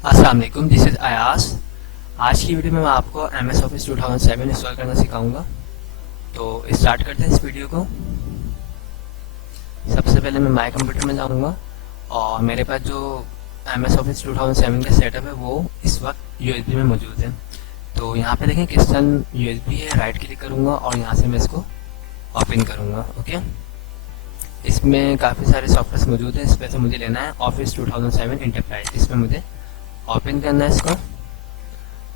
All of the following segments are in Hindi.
अस्सलाम वालेकुम, दिस इज़ अयास। आज की वीडियो में मैं आपको MS ऑफिस 2007 इंस्टॉल करना सिखाऊंगा। तो स्टार्ट करते हैं इस वीडियो को। सबसे पहले मैं माय कंप्यूटर में जाऊंगा और मेरे पास जो MS ऑफिस 2007 का सेटअप है वो इस वक्त USB में मौजूद है। तो यहाँ पे देखें क्रिस्टल USB है, राइट क्लिक करूँगा और यहाँ से मैं इसको ओपन करूँगा। ओके, इसमें काफ़ी सारे सॉफ्टवेयर मौजूद हैं। इसमें से मुझे लेना है ऑफिस 2007 इंटरप्राइज। इसमें मुझे ओपन करना है इसको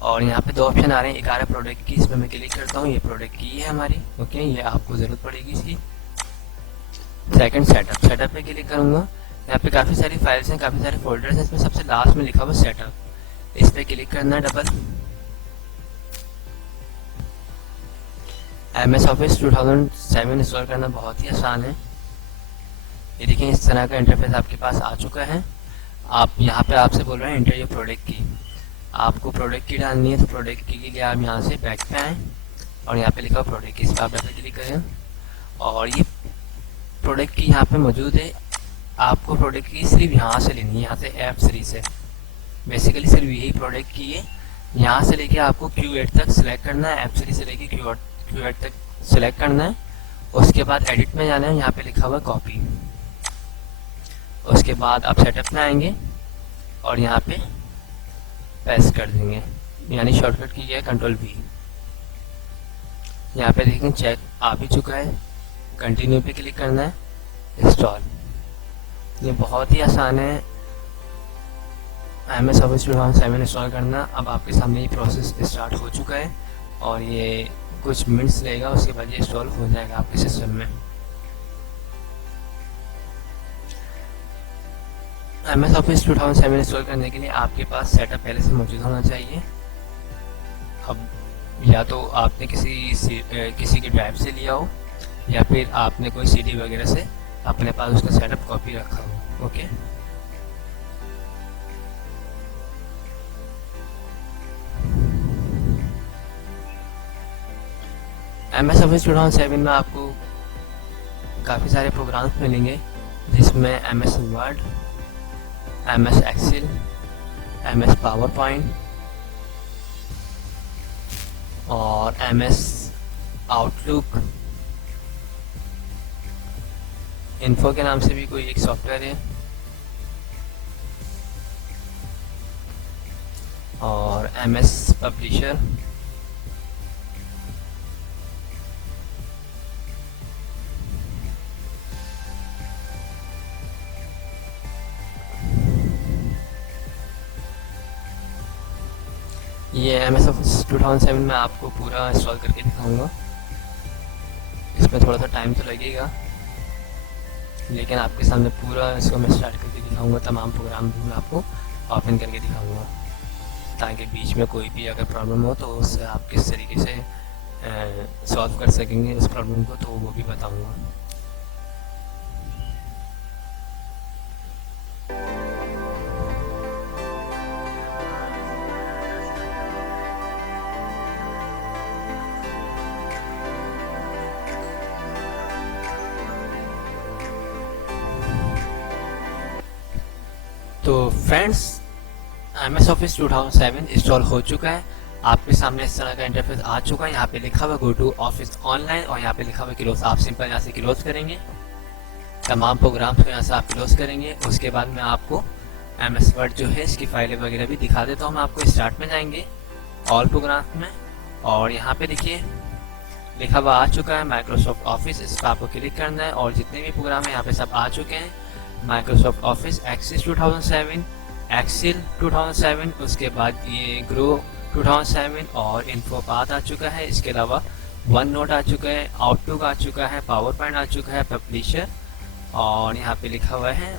और यहाँ पे दो ऑप्शन आ रहे हैं। एक आ रहा है प्रोडक्ट की, इसमें मैं क्लिक करता हूँ। ये प्रोडक्ट की है हमारी। ओके, ये आपको ज़रूरत पड़ेगी इसकी। सेकंड सेटअप पे क्लिक करूँगा। यहाँ पे काफ़ी सारी फाइल्स हैं, काफ़ी सारे फोल्डर्स हैं। इसमें सबसे लास्ट में लिखा हुआ सेटअप, इस पर क्लिक करना है डबल। MS ऑफिस 2007 इंस्टॉल करना बहुत ही आसान है। ये देखिए, इस तरह का इंटरफेस आपके पास आ चुका है। आप यहाँ पे आपसे बोल रहे हैं इंटर योर प्रोडक्ट की। आपको प्रोडक्ट की डालनी है, तो प्रोडक्ट की के लिए आप यहाँ से बैक पे आएँ और यहाँ पे लिखा हुआ प्रोडक्ट की, इस पर आप डबल क्लिक करें और ये प्रोडक्ट की यहाँ पे मौजूद है। आपको प्रोडक्ट की सिर्फ यहाँ से लेनी है, यहाँ से F3 से। बेसिकली सिर्फ यही प्रोडक्ट की है। यहाँ से लेके आपको Q8 तक सिलेक्ट करना है, F3 से लेके Q8 तक सिलेक्ट करना है। उसके बाद एडिट में जाना है, यहाँ पे लिखा हुआ कॉपी। उसके बाद आप सेटअप में आएंगे और यहाँ पे पेस्ट कर देंगे, यानी शॉर्टकट की है Ctrl+V। यहाँ पे देखें चेक आ भी चुका है। कंटिन्यू पे क्लिक करना है, इंस्टॉल। ये बहुत ही आसान है MS ऑफिस 2007 इंस्टॉल करना। अब आपके सामने ये प्रोसेस स्टार्ट हो चुका है और ये कुछ मिनट्स लेगा, उसके बाद ये इंस्टॉल हो जाएगा आपके सिस्टम में। MS ऑफिस 2007 इंस्टॉल करने के लिए आपके पास सेटअप पहले से मौजूद होना चाहिए। अब या तो आपने किसी की ड्राइव से लिया हो या फिर आपने कोई CD वगैरह से अपने पास उसका सेटअप कॉपी रखा हो। ओके, MS ऑफिस 2007 में आपको काफ़ी सारे प्रोग्राम्स मिलेंगे, जिसमें MS Word, MS Excel, MS PowerPoint और MS आउटलुक। इन्फो के नाम से भी कोई एक सॉफ्टवेयर है और MS पब्लिशर। ये MS ऑफिस 2007 में आपको पूरा इंस्टॉल करके दिखाऊंगा। इसमें थोड़ा सा टाइम तो लगेगा, लेकिन आपके सामने पूरा इसको मैं स्टार्ट करके दिखाऊंगा। तमाम प्रोग्राम भी मैं आपको ओपन करके दिखाऊंगा, ताकि बीच में कोई भी अगर प्रॉब्लम हो तो उससे आप किस तरीके से सॉल्व कर सकेंगे उस प्रॉब्लम को, तो वो भी बताऊंगा। तो फ्रेंड्स, MS ऑफिस 2007 इंस्टॉल हो चुका है। आपके सामने इस तरह का इंटरफेस आ चुका है। यहाँ पे लिखा हुआ गो टू ऑफिस ऑनलाइन और यहाँ पे लिखा हुआ क्लोज। आप सिंपल यहाँ से क्लोज करेंगे, तमाम प्रोग्राम्स को यहाँ से आप क्लोज करेंगे। उसके बाद मैं आपको MS वर्ड जो है इसकी फाइलें वगैरह भी दिखा देता हूँ। मैं आपको स्टार्ट में जाएंगे, ऑल प्रोग्राम्स में, और यहाँ पे देखिए लिखा हुआ आ चुका है माइक्रोसॉफ्ट ऑफिस। इस पर आपको क्लिक करना है और जितने भी प्रोग्राम है यहाँ पे सब आ चुके हैं। माइक्रोसॉफ्ट ऑफिस एक्सेस 2007, एक्सेल 2007, उसके बाद ये ग्रो 2007 और इन्फोपाथ आ चुका है। इसके अलावा वन नोट आ चुका है, आउटलुक आ चुका है, पावर पॉइंट आ चुका है, पब्लिशर, और यहाँ पे लिखा हुआ है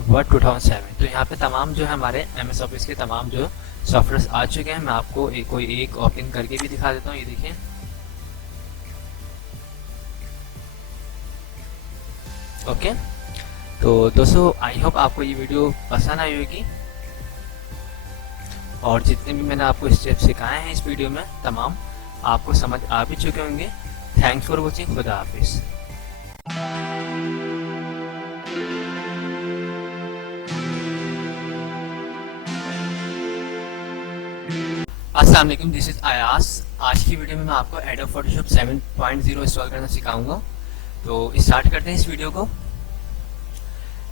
वर्ड 2007। तो यहाँ पे तमाम जो है हमारे MS ऑफिस के तमाम जो सॉफ्टवेयर आ चुके हैं। मैं आपको कोई एक ओपन करके भी दिखा देता हूँ। ये देखिए, ओके। तो दोस्तों, आई होप आपको ये वीडियो पसंद आई होगी और जितने भी मैंने आपको स्टेप सिखाए हैं इस वीडियो में तमाम आपको समझ आ भी चुके होंगे। Thanks for watching. खुदा हाफिज़। अस्सलाम वालेकुम, दिस इज आयास। आज की वीडियो में मैं आपको एडोब फोटोशॉप 7.0 इंस्टॉल करना सिखाऊंगा। तो स्टार्ट करते हैं इस वीडियो को।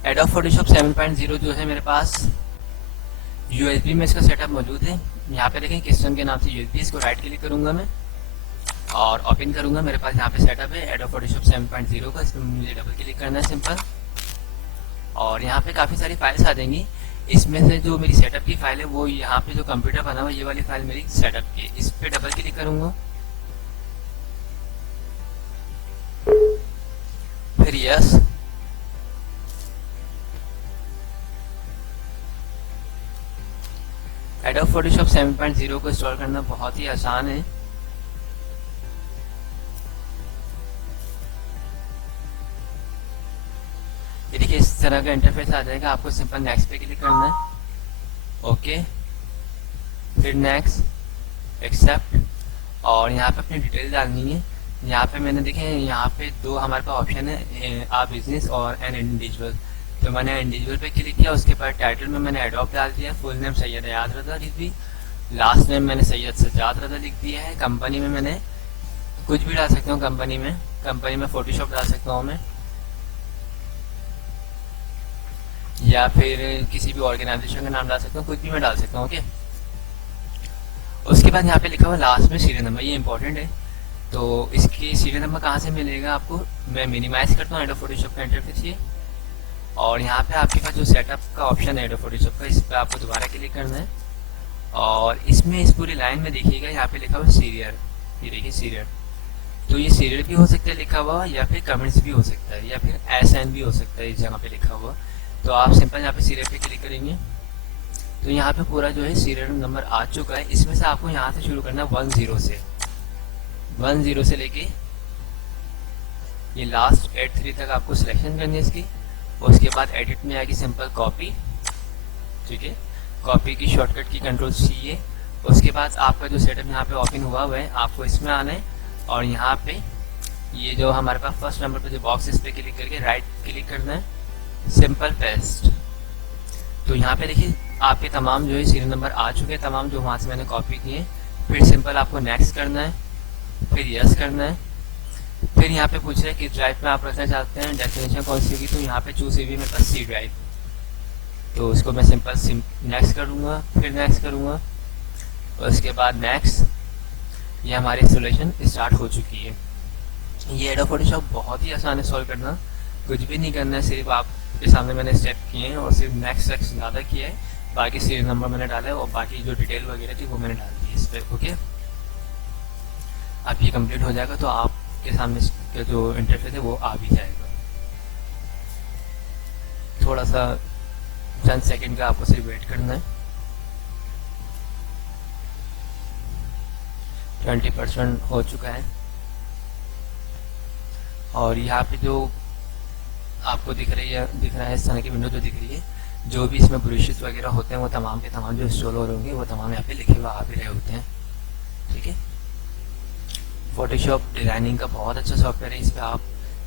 एडोब फोटोशॉप 7.0 जो है मेरे पास यूएसबी में इसका सेटअप मौजूद है। यहाँ पे देखें किस्टम के नाम से यूएसबी, इसको राइट क्लिक करूंगा मैं और ओपन करूंगा। मेरे पास यहाँ पे सेटअप है एडोब फोटोशॉप 7.0 का। इसमें मुझे डबल क्लिक करना है सिंपल, और यहाँ पे काफ़ी सारी फाइल्स आ जाएंगी। इसमें से जो मेरी सेटअप की फाइल है वो यहाँ पे जो कंप्यूटर बना हुआ ये वाली फाइल मेरी सेटअप की है। इस पे डबल क्लिक करूंगा, फिर यस, एडोब फोटोशॉप 7.0 को इंस्टॉल करना बहुत ही आसान है। ये देखिए इस तरह का इंटरफेस आ जाएगा। आपको सिंपल नेक्स्ट पे क्लिक करना है, ओके, फिर नेक्स्ट, एक्सेप्ट, और यहाँ पे अपनी डिटेल डालनी है। यहाँ पे मैंने देखे यहाँ पे दो हमारे पास ऑप्शन है, आ बिजनेस और एन इंडिविजुअल। तो मैंने इंडिविजुअल पे क्लिक किया। उसके बाद टाइटल में मैंने एडोब डाल दिया, फुल नेम सैयद अयाज रजा लिख दी, लास्ट नेम मैंने सैयद सज्जाद रजा लिख दिया है। कंपनी में मैंने कुछ भी डाल सकता हूँ, कंपनी में फोटोशॉप डाल सकता हूँ मैं, या फिर किसी भी ऑर्गेनाइजेशन का नाम डाल सकता हूँ, कुछ भी मैं डाल सकता हूँ, ओके। उसके बाद यहाँ पे लिखा हुआ लास्ट में सीरियल नंबर, ये इंपॉर्टेंट है। तो इसकी सीरियल नंबर कहाँ से मिलेगा आपको, मैं मिनिमाइज करता हूँ एडोब फोटोशॉप का इंटरफेस ये, और यहाँ पे आपके पास जो सेटअप का ऑप्शन है एडोब फोटोशॉप का, इस पर आपको दोबारा क्लिक करना है। और इसमें इस पूरी लाइन में देखिएगा यहाँ पे लिखा हुआ सीरियल, ये देखिए सीरियल। तो ये सीरियल भी हो सकता है लिखा हुआ, या फिर कमेंट्स भी हो सकता है, या फिर SN भी हो सकता है इस जगह पे लिखा हुआ। तो आप सिंपल यहाँ पे सीरियल पे क्लिक करेंगे तो यहाँ पे पूरा जो है सीरियल नंबर आ चुका है। इसमें से आपको यहाँ से शुरू करना है 10 से लेके ये लास्ट 83 तक आपको सिलेक्शन करनी है इसकी। उसके बाद एडिट में आएगी सिंपल कॉपी, ठीक है, कॉपी की शॉर्टकट की कंट्रोल-C है। उसके बाद आपका जो सेटअप यहाँ पे ओपन हुआ है आपको इसमें आना है, और यहाँ पे ये जो हमारे पास फर्स्ट नंबर पे जो बॉक्स है इस पे क्लिक करके राइट क्लिक करना है, सिंपल पेस्ट। तो यहाँ पे देखिए आपके तमाम जो है सीरियल नंबर आ चुके हैं, तमाम जो वहाँ से मैंने कॉपी किए। फिर सिंपल आपको नेक्स्ट करना है, फिर यस करना है। फिर यहाँ पे पूछ रहे हैं किस ड्राइव में आप रखना चाहते हैं, डेस्टिनेशन कौन सी होगी। तो यहाँ पे चूज हुई मेरे पास C ड्राइव, तो उसको मैं सिंपल नेक्स्ट करूँगा, फिर नेक्स्ट करूँगा। उसके बाद नेक्स्ट, ये हमारी इंस्टॉलेशन स्टार्ट हो चुकी है। ये एडोब फोटोशॉप बहुत ही आसान है सॉल्व करना, कुछ भी नहीं करना है, सिर्फ आपके सामने मैंने स्टेप किए हैं और सिर्फ नेक्स्ट ज़्यादा किया है। बाकी सीरियल नंबर मैंने डाला है और बाकी जो डिटेल वगैरह थी वो मैंने डाल दी इस पर, ओके। अब ये कंप्लीट हो जाएगा तो आपके सामने का जो इंटरफेस है वो आ भी जाएगा। थोड़ा सा चंद सेकंड का आपको सिर्फ वेट करना है। 20% हो चुका है, और यहाँ पे जो आपको दिख रहा है इस तरह की विंडो जो दिख रही है, जो भी इसमें ब्रशेस वगैरह होते हैं वो तमाम के तमाम जो इंस्टॉल हो रहे होंगे वो तमाम यहाँ पे लिखे हुए आ भी रहे होते हैं, ठीक है। फोटोशॉप डिज़ाइनिंग का बहुत अच्छा सॉफ्टवेयर है। इस पर आप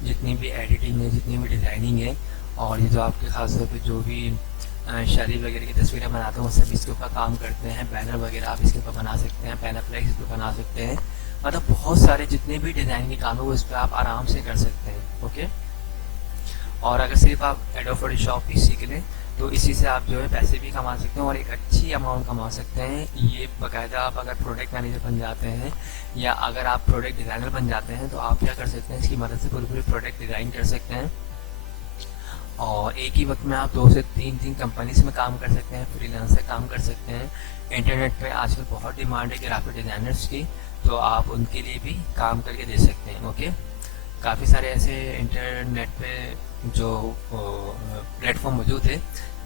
जितनी भी एडिटिंग है, जितनी भी डिज़ाइनिंग है, और ये जो आपके खास तौर पर जो भी शादी वगैरह की तस्वीरें बनाते हैं वो सब इसके ऊपर काम करते हैं। बैनर वगैरह आप इसके ऊपर बना सकते हैं, पैनल फ्लैक्स इस पर बना सकते हैं, मतलब बहुत सारे जितने भी डिज़ाइनिंग के काम है वो इस पर आप आराम से कर सकते हैं, ओके। और अगर सिर्फ आप एडोब फोटोशॉप ही सीख लें तो इसी से आप जो है पैसे भी कमा सकते हैं और एक अच्छी अमाउंट कमा सकते हैं। ये बाकायदा आप अगर प्रोडक्ट मैनेजर बन जाते हैं या अगर आप प्रोडक्ट डिज़ाइनर बन जाते हैं तो आप क्या कर सकते हैं, इसकी मदद से पूरी प्रोडक्ट डिज़ाइन कर सकते हैं, और एक ही वक्त में आप 2 से 3 कंपनीज में काम कर सकते हैं, फ्रीलांसर काम कर सकते हैं। इंटरनेट पे आजकल बहुत डिमांड है ग्राफिक डिज़ाइनर्स की, तो आप उनके लिए भी काम करके दे सकते हैं, ओके। काफ़ी सारे ऐसे इंटरनेट पे जो प्लेटफॉर्म मौजूद है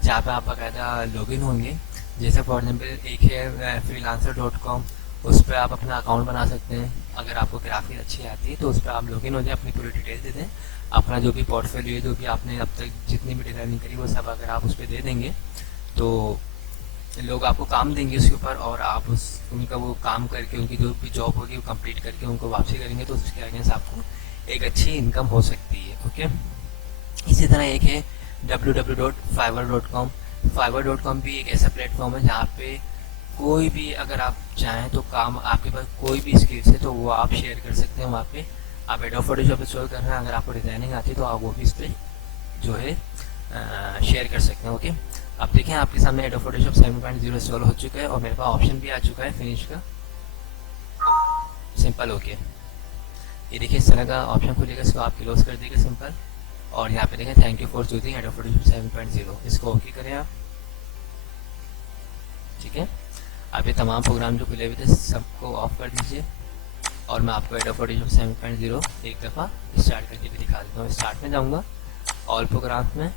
जहाँ पे आप बाकायदा लॉगिन होंगे। जैसे फॉर एग्जाम्पल एक है freelancer.com, उस पर आप अपना अकाउंट बना सकते हैं। अगर आपको ग्राफिक अच्छी आती है तो उस पर आप लॉगिन हो जाए, अपनी पूरी डिटेल दे दें, अपना जो भी पोर्टफोलियो है, जो भी आपने अब तक जितनी भी डिज़ाइनिंग करी वो सब अगर आप उस पर दे देंगे तो लोग आपको काम देंगे उसके ऊपर, और आप उनका वो काम करके उनकी जो भी जॉब होगी वो कंप्लीट करके उनको वापसी करेंगे, तो उसके अगेंस्ट आपको एक अच्छी इनकम हो सकती है, ओके। इसी तरह एक है www.fiverr.com। fiverr.com भी एक ऐसा प्लेटफॉर्म है जहाँ पे कोई भी अगर आप चाहें तो काम आपके पास कोई भी स्किल्स है तो वो आप शेयर कर सकते हैं वहाँ पे। आप एडोब फोटोशॉप इंस्टॉल कर रहे हैं, अगर आपको डिज़ाइनिंग आती है तो आप वो भी इस पर जो है शेयर कर सकते हैं। ओके, अब देखें आपके सामने एडोब फोटोशॉप 7.0 इंस्टॉल हो चुका है और मेरे पास ऑप्शन भी आ चुका है फिनिश का। सिंपल ओके, ये देखिए इस तरह का ऑप्शन खुलेगा, इसको आप क्लोज कर दीजिए सिंपल। और यहाँ पे देखें thank you for choosing adobe Photoshop 7.0, इसको ओके करें आप। ठीक है, अब ये तमाम प्रोग्राम जो खुले हुए थे सबको ऑफ कर दीजिए और मैं आपको एडोब फोटोशॉप 7.0 एक दफ़ा स्टार्ट करके भी दिखा देता हूँ। स्टार्ट में जाऊँगा ऑल प्रोग्राम्स में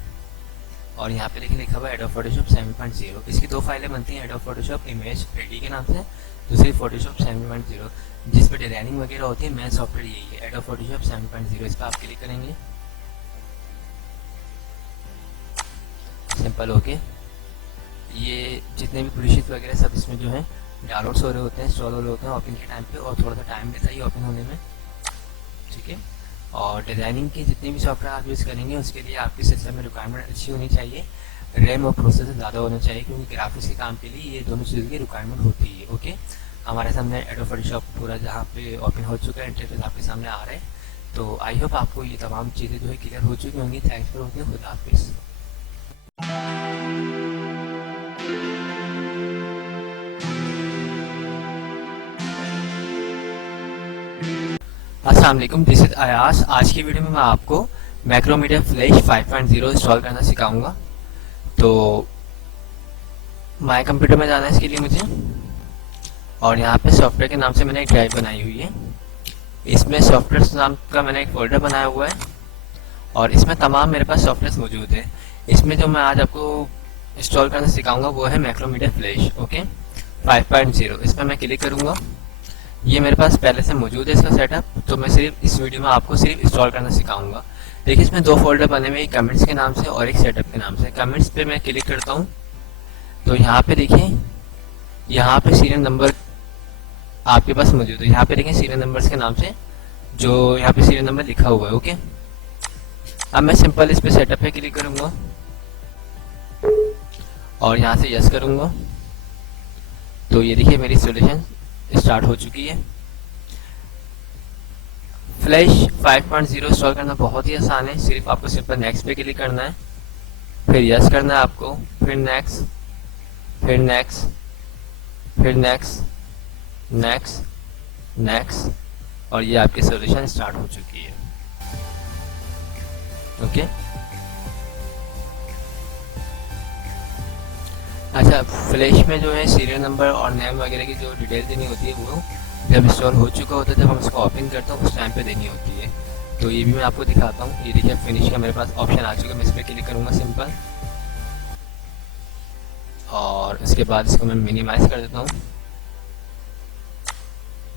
और यहाँ पे देखिए लिखा हुआ है एडोब फोटोशॉप 7.0। इसकी दो फाइलें बनती हैं, एडोब फोटोशॉप इमेज 3D के नाम से, दूसरी फोटोशॉप 7.0 जिस पर डिजाइनिंग वगैरह होती है। मेन सॉफ्टवेयर यही है एडोब फोटोशॉप 7.0, इस पर आप क्लिक करेंगे। सिंपल ओके, ये जितने भी प्रीशीट वगैरह सब इसमें जो है डाउनलोड्स हो रहे होते हैं, इंस्टॉल हो रहे होते हैं ओपन के टाइम पे, और थोड़ा सा टाइम लेता है ये ओपन होने में। ठीक है, और डिज़ाइनिंग की जितनी भी सॉफ्टवेयर आप यूज़ करेंगे उसके लिए आपके सिस्टम में रिक्वायरमेंट अच्छी होनी चाहिए, रैम और प्रोसेसर ज़्यादा होना चाहिए, क्योंकि ग्राफिक्स के काम के लिए ये दोनों चीज़ों की रिक्वायरमेंट होती है। ओके, हमारे सामने एडोब फोटोशॉप पूरा जहाँ पे ओपन हो चुका है, इंटरफेस आपके सामने आ रहा है। तो आई होप आपको ये तमाम चीज़ें जो है क्लियर हो चुकी होंगी। थैंक्स फॉर वॉचिंग, खुदा हाफिज़। अस्सलाम वालेकुम, दिस इज अयास। आज की वीडियो में मैं आपको मैक्रोमीडिया फ्लैश 5.0 इंस्टॉल करना सिखाऊंगा। तो माय कंप्यूटर में जाना है इसके लिए मुझे, और यहाँ पे सॉफ्टवेयर के नाम से मैंने एक ड्राइव बनाई हुई है। इसमें सॉफ्टवेयर नाम का मैंने एक फोल्डर बनाया हुआ है और इसमें तमाम मेरे पास सॉफ्टवेयर मौजूद है। इसमें जो मैं आज आपको इंस्टॉल करना सिखाऊंगा वो है मैक्रोमीडिया फ्लैश ओके 5.0। इस पर मैं क्लिक करूँगा, ये मेरे पास पहले से मौजूद है इसका सेटअप, तो मैं सिर्फ इस वीडियो में आपको सिर्फ इंस्टॉल करना सिखाऊंगा। देखिए इसमें दो फोल्डर बने हुए, एक कमेंट्स के नाम से और एक सेटअप के नाम से। कमेंट्स पे मैं क्लिक करता हूँ तो यहाँ पे देखिए, यहाँ पे सीरियल नंबर आपके पास मौजूद है। यहाँ पे देखिए सीरियल नंबर्स के नाम से जो यहाँ पे सीरियल नंबर लिखा हुआ है। ओके, अब मैं सिंपल इस पे सेटअप पे क्लिक करूँगा और यहाँ से यस करूँगा। तो ये देखिए मेरी इंस्टॉलेशन स्टार्ट हो चुकी है। फ्लैश 5.0 इंस्टॉल करना बहुत ही आसान है, सिर्फ आपको सिंपल नेक्स्ट पे क्लिक करना है, फिर यस करना है आपको, फिर नेक्स्ट, फिर नेक्स्ट, फिर नेक्स्ट, नेक्स्ट, नेक्स्ट, और ये आपकी इंस्टॉलेशन स्टार्ट हो चुकी है। ओके, अच्छा, फ्लैश में जो है सीरियल नंबर और नेम वगैरह की जो डिटेल देनी होती है वो जब इंस्टॉल हो चुका होता है, जब हम इसको ओपन करते हैं उस टाइम पे देनी होती है। तो ये भी मैं आपको दिखाता हूँ। ये देखिए फिनिश का मेरे पास ऑप्शन आ चुका है, मैं इस पर क्लिक करूँगा सिंपल, और उसके बाद इसको मैं मिनिमाइज कर देता हूँ।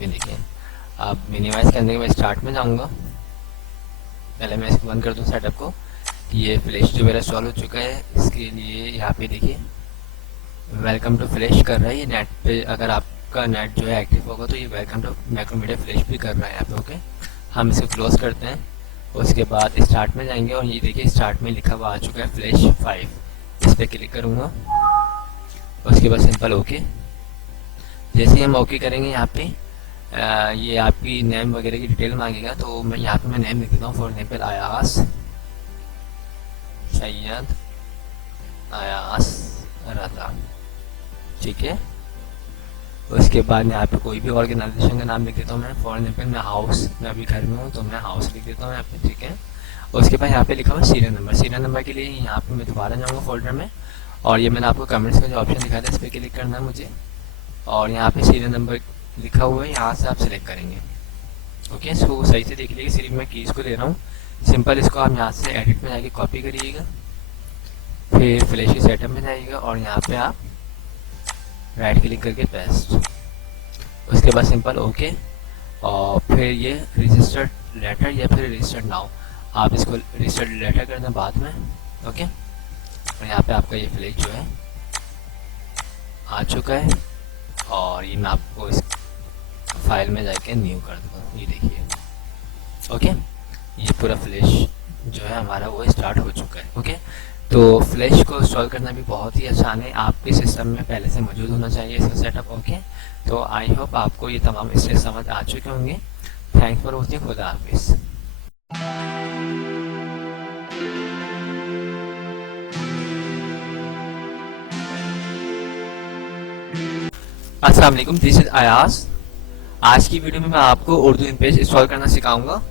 ये देखिए, अब मिनिमाइज करने के बाद स्टार्ट में जाऊँगा, पहले मैं इसको बंद कर दूँ सेटअप को। ये फ्लैश जो मेरा इंस्टॉल हो चुका है, इसके लिए यहाँ पे देखिए वेलकम टू फ्लैश कर रहा है ये नेट पे। अगर आपका नेट जो है एक्टिव होगा तो ये वेलकम टू मैक्रोमीडिया फ्लैश भी कर रहा है यहाँ पे। ओके, हम इसको क्लोज करते हैं, उसके बाद स्टार्ट में जाएंगे और ये देखिए स्टार्ट में लिखा हुआ आ चुका है फ्लैश 5। इस पर क्लिक करूँगा, उसके बाद सिंपल ओके। जैसे ही हम ओके करेंगे यहाँ पे ये आपकी नेम वगैरह की डिटेल मांगेगा, तो मैं यहाँ पे मैं नेम लिख देता हूँ। फॉर एग्जाम्पल अयास सैयद अयास रजा, ठीक है। उसके बाद यहाँ पे कोई भी ऑर्गेनाइजेशन का नाम लिख देता हूँ मैं। फॉर एग्जाम्पल मैं हाउस, मैं अभी घर में हूँ तो मैं हाउस लिख देता हूँ यहाँ पे, ठीक है। उसके बाद यहाँ पे लिखा हुआ सीरियल नंबर। सीरियल नंबर के लिए यहाँ पे मैं दोबारा जाऊँगा फोल्डर में, और ये मैंने आपको कमेंट्स का जो ऑप्शन दिखाया था इस पर क्लिक करना है मुझे, और यहाँ पे सीरियल नंबर लिखा हुआ है, यहाँ से आप सिलेक्ट करेंगे। ओके, इसको सही से देख लीजिए, सिर्फ मैं कीज़ को ले रहा हूँ। सिंपल इसको आप यहाँ से एडिट में जाके कॉपी करिएगा, फिर फ्लैश के सेटअप में जाइएगा और यहाँ पे आप राइट क्लिक करके पेस्ट, उसके बाद सिंपल ओके, और फिर ये रजिस्टर्ड लेटर या फिर रजिस्टर्ड नाउ, आप इसको रजिस्टर्ड लेटर कर दें बाद में। ओके, और यहाँ पे आपका ये फ्लैश जो है आ चुका है, और ये मैं आपको इस फाइल में जाके न्यू कर दूँगा। ये देखिए, ओके, ये पूरा फ्लैश जो है हमारा वो स्टार्ट हो चुका है। ओके, तो फ्लैश को इंस्टॉल करना भी बहुत ही आसान है, आपके सिस्टम में पहले से मौजूद होना चाहिए इसका सेटअप। ओके, तो आई होप आपको ये तमाम स्टेप समझ आ चुके होंगे। थैंक्स फॉर वॉचिंग, खुदा हाफिज़। अस्सलाम वालेकुम, दिस इज अयाज। आज की वीडियो में मैं आपको उर्दू इनपेज इंस्टॉल करना सिखाऊंगा।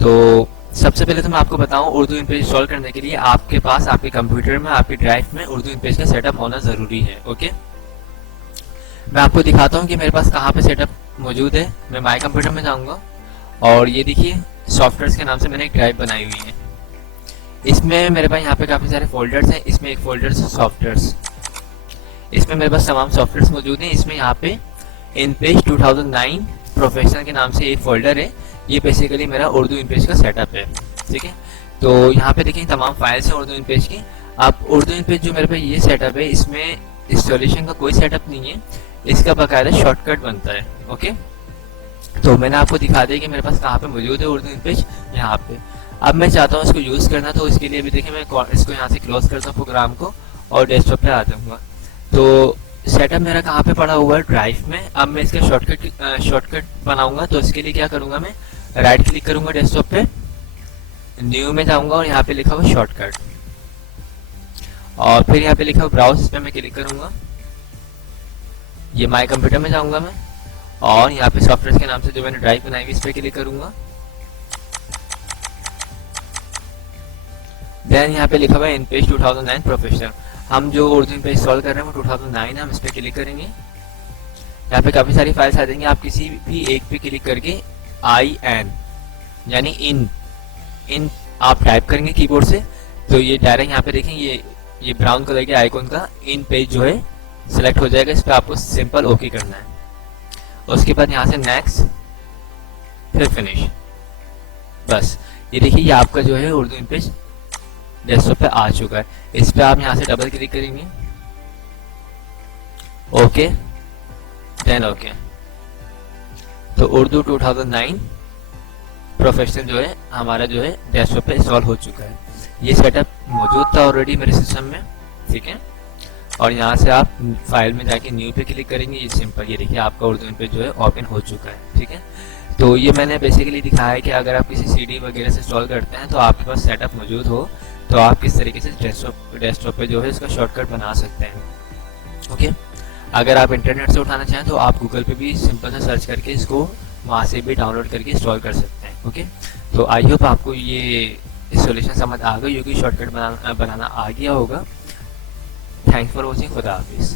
तो सबसे पहले तो मैं आपको बताऊं, उर्दू इनपेज इंस्टॉल करने के लिए आपके पास आपके कंप्यूटर में, आपके ड्राइव में उर्दू इनपेज का सेटअप होना ज़रूरी है। ओके, मैं आपको दिखाता हूं कि मेरे पास कहाँ पे सेटअप मौजूद है। मैं माई कंप्यूटर में जाऊंगा और ये देखिए सॉफ्टवेयर्स के नाम से मैंने एक ड्राइव बनाई हुई है। इसमें मेरे पास यहाँ पे काफ़ी सारे फोल्डर्स हैं। इसमें एक फोल्डर सॉफ्टवेयर्स, इसमें मेरे पास तमाम सॉफ्टवेयर्स मौजूद हैं। इसमें यहाँ पे इनपेज 2009 प्रोफेशनल के नाम से एक फोल्डर है। ये बेसिकली मेरा उर्दू इनपेज का सेटअप है। ठीक है, तो यहाँ पे देखिए तमाम फाइल्स हैं उर्दू इनपेज की। अब उर्दू इनपेज जो मेरे पास ये सेटअप है, इसमें इंस्टॉलेशन का कोई सेटअप नहीं है, इसका बाकायदा शॉर्टकट बनता है। ओके, तो मैंने आपको दिखा दिया कि मेरे पास कहाँ पे मौजूद है उर्दू इनपेज, यहाँ पे। अब मैं चाहता हूँ इसको यूज़ करना, तो इसके लिए भी देखिए मैं इसको यहाँ से क्लोज करता हूँ प्रोग्राम को और डेस्कटॉप पे आ जाऊँगा। तो सेटअप मेरा कहाँ पे पड़ा हुआ है, ड्राइव में। अब मैं इसका शॉर्टकट बनाऊंगा, तो इसके लिए क्या करूंगा, मैं राइट क्लिक करूंगा डेस्कटॉप पे, न्यू में जाऊंगा और यहाँ पे लिखा हुआ शॉर्टकट, और फिर यहाँ पे लिखा हुआ ब्राउज, इस पे मैं क्लिक करूंगा। ये माई कंप्यूटर में जाऊंगा मैं और यहाँ पे सॉफ्टवेयर के नाम से जो मैंने ड्राइव बनाई हुई इस पे क्लिक करूंगा। देन यहाँ पे लिखा हुआ है इनपेज 2009 प्रोफेशनल। हम जो उर्दू इनपेज इंस्टॉल कर रहे हैं वो 2009 है, हम इस पे क्लिक करेंगे। यहाँ पे काफ़ी सारी फाइल्स आ जाएंगी, आप किसी भी एक पे क्लिक करके IN यानी इन आप टाइप करेंगे कीबोर्ड से, तो ये डायरेक्ट यहाँ पे देखेंगे ये ब्राउन कलर के आइकॉन का इन पेज जो है सिलेक्ट हो जाएगा। इस पर आपको सिंपल ओके करना है। उसके बाद यहाँ से नेक्स्ट, फिर फिनिश। बस ये देखिए ये आपका जो है उर्दू इनपेज डेस्कटॉप पे आ चुका है। इस पे आप यहाँ से डबल क्लिक करेंगे, ओके, देन ओके। तो उर्दू 2009 प्रोफेशनल जो है हमारा जो है डेस्कटॉप पे इंस्टॉल हो चुका है। ये सेटअप मौजूद था ऑलरेडी मेरे सिस्टम में। ठीक है, और यहाँ से आप फाइल में जाके न्यू पे क्लिक करेंगे, ये सिंपल, ये देखिए आपका उर्दू इनपेज जो है ओपन हो चुका है। ठीक है, तो ये मैंने बेसिकली दिखाया है कि अगर आप किसी CD वगैरह से इंस्टॉल करते हैं तो आपके पास सेटअप मौजूद हो, तो आप किस तरीके से डेस्कटॉप पे जो है इसका शॉर्टकट बना सकते हैं। ओके, अगर आप इंटरनेट से उठाना चाहें तो आप गूगल पे भी सिंपल से सर्च करके इसको वहाँ से भी डाउनलोड करके इंस्टॉल कर सकते हैं। ओके, तो आई होप आपको ये इंस्टॉलेशन समझ आ गई होगी, शॉर्टकट बनाना आ गया होगा। थैंक्स फॉर वॉचिंग, खुदा हाफिज़।